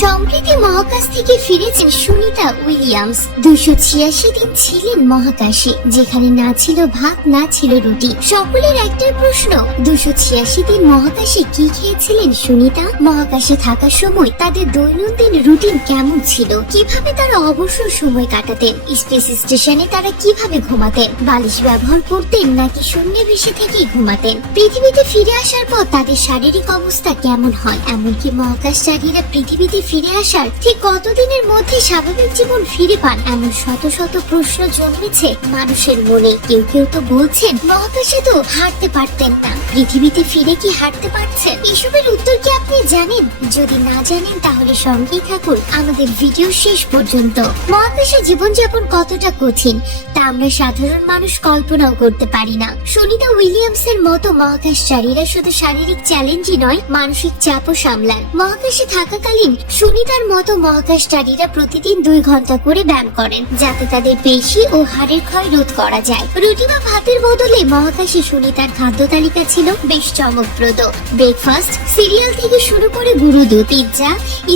সম্প্রতি মহাকাশ থেকে ফিরেছেন সুনিতা উইলিয়ামস। দুশো ছিয়াশি দিন ছিলেন মহাকাশে, যেখানে না ছিল ভাত, না ছিল রুটি। সকলের একটাই প্রশ্ন দুশো ছিয়াশি দিন মহাকাশে কি খেয়েছিলেন সুনিতা? মহাকাশে থাকার সময় তাদের দৈনন্দিন রুটিন কেমন ছিল? কীভাবে তারা অবসর সময় কাটাতেন? স্পেস স্টেশনে তারা কীভাবে ঘুমাতেন? বালিশ ব্যবহার করতেন নাকি শূন্যে ভেসে থেকেই ঘুমাতেন? পৃথিবীতে ফিরে আসার পর তাদের শারীরিক অবস্থা কেমন হয়? এমনকি মহাকাশচারীরা পৃথিবীতে ফিরে আসার ঠিক কতদিনের মধ্যে স্বাভাবিক জীবন ফিরে পান? এমন শত শত প্রশ্ন জন্মেছে মানুষের মনে। কেউ কেউ তো বলছেন, মহাকাশে তো হাঁটতে পারতেন না। পৃথিবীতে ফিরে কি হাঁটতে পারছেন? এসবের উত্তর কি আপনি জানেন? যদি না জানেন, তাহলে সঙ্গেই থাকুন আমাদের ভিডিও শেষ পর্যন্ত। মহাকাশে জীবনযাপন কতটা কঠিন, তা আমরা সাধারণ মানুষ কল্পনাও করতে পারি না। সুনিতা উইলিয়ামসের মতো মহাকাশচারীরা শুধু শারীরিক চ্যালেঞ্জই নয়, মানসিক চাপও সামলান মহাকাশে থাকাকালীন সুনিতার মতো মহাকাশচারীরা প্রতিদিন দুই ঘণ্টা করে ব্যায়াম করেন, যাতে তাদের পেশি ও হাড়ের ক্ষয় রোধ করা যায়। রুটি বা ভাতের বদলে মহাকাশে সুনিতার খাদ্য তালিকা ছিল বেশ চমকপ্রদ। ব্রেকফাস্ট, সিরিয়াল থেকে শুরু করে গুরু দুধ, pizza,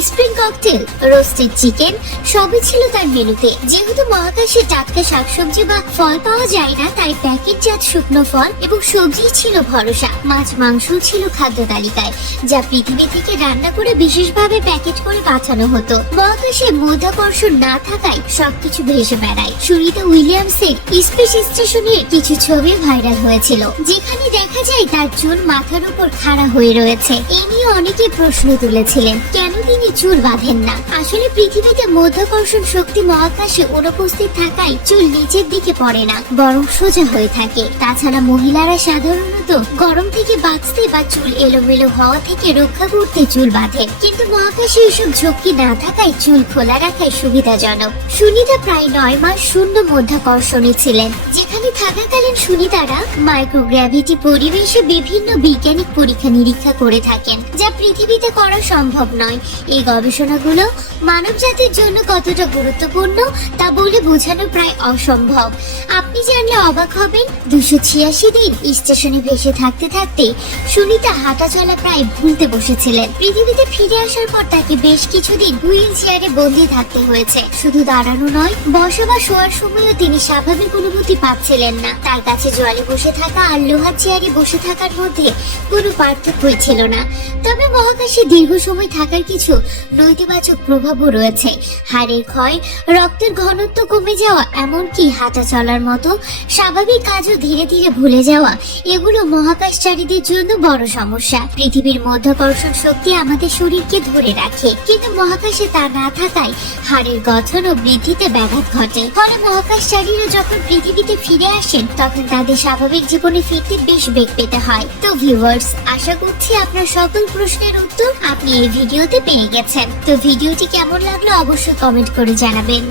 spring cocktail, roasted chicken, সবই ছিল তার মেনুতে। যেহেতু মহাকাশে টাটকা শাকসবজি বা ফল পাওয়া যায় না, তাই প্যাকেটজাত শুকনো ফল এবং সবজি ছিল ভরসা। মাছ মাংস ছিল খাদ্য তালিকায়, যা পৃথিবী থেকে রান্না করে বিশেষভাবে প্যাকেট করে পাঠানো হতো। মহাকাশে মধ্যাকর্ষণ না থাকায় সবকিছু ভেসে বেড়ায়। সুনিতা উইলিয়ামসের স্পেস স্টেশনের কিছু ছবি ভাইরাল হয়েছিল, যেখানে দেখা যায় তার চুল মাথার উপর খাড়া হয়ে রয়েছে। এ নিয়ে অনেকে প্রশ্ন তুলেছিলেন, কেন তিনি চুল বাঁধেন না? আসলে পৃথিবীতে মধ্যাকর্ষণ শক্তি মহাকাশে অনুপস্থিত থাকায় চুল নিচের দিকে পড়ে না, বরং সোজা হয়ে থাকে। তাছাড়া মহিলারা সাধারণত গরম থেকে বাঁচতে বা চুল এলোমেলো হওয়া থেকে রক্ষা করতে চুল বাঁধে কিন্তু মহাকাশে এসব ঝুঁকি না থাকায় চুল খোলা রাখাই সুবিধাজনক। সুনিতা প্রায় নয় মাস শূন্য মধ্যাকর্ষণে ছিলেন যেখানে থাকাকালীন সুনিতারা মাইক্রোগ্র্যাভিটি পরিবেশে বিভিন্ন বৈজ্ঞানিক পরীক্ষা নিরীক্ষা করে থাকেন, যা পৃথিবীতে করা সম্ভব নয়। এই গবেষণাগুলো মানব জাতির জন্য কতটা গুরুত্বপূর্ণ, তা বলে বোঝানো প্রায় অসম্ভব। আপনি জানলে অবাক হবেন, দুশো ছিয়াশি দিন স্টেশনে ভেসে থাকতে থাকতে সুনিতা হাঁটা চলা প্রায় ভুলতে বসেছিলেন। পৃথিবীতে ফিরে আসার পর তাকে বেশ কিছুদিন হুইল চেয়ারে বন্দি থাকতে হয়েছে। শুধু দাঁড়ানো নয় বসা বা শোয়ার সময়ও তিনি স্বাভাবিক অনুভূতি পাচ্ছিলেন না। তার কাছে জলে বসে থাকা আর লোহার চেয়ারে বসে থাকার মধ্যে কোনো পার্থক্যই ছিল না। তবে মহাকাশে দীর্ঘ সময় থাকার কিছু নৈতিবাচক প্রভাবও রয়েছে। হাড়ের ক্ষয়, রক্তের ঘনত্ব কমে যাওয়া, এমনকি হাঁটা চলার মতো স্বাভাবিক কাজও ধীরে ধীরে ভুলে যাওয়া, এগুলো মহাকাশচারীদের জন্য বড় সমস্যা। পৃথিবীর মধ্যাকর্ষণ শক্তি আমাদের শরীরকে ধরে রাখে, কিন্তু মহাকাশে তা না থাকায় হাড়ের গঠন ও বৃদ্ধিতে ব্যাঘাত ঘটে। ফলে মহাকাশচারীরা যখন পৃথিবীতে ফিরে আসেন, তখন তাদের স্বাভাবিক জীবনে ফিরতে বেশ বেগ পেতে হয়। তো ভিউয়ার্স আশা করছি আপনার সকল প্রশ্নের উত্তর আপনি এই ভিডিওতে পেয়ে গেছেন। তো ভিডিওটি কেমন লাগল অবশ্যই কমেন্ট করে জানাবেন।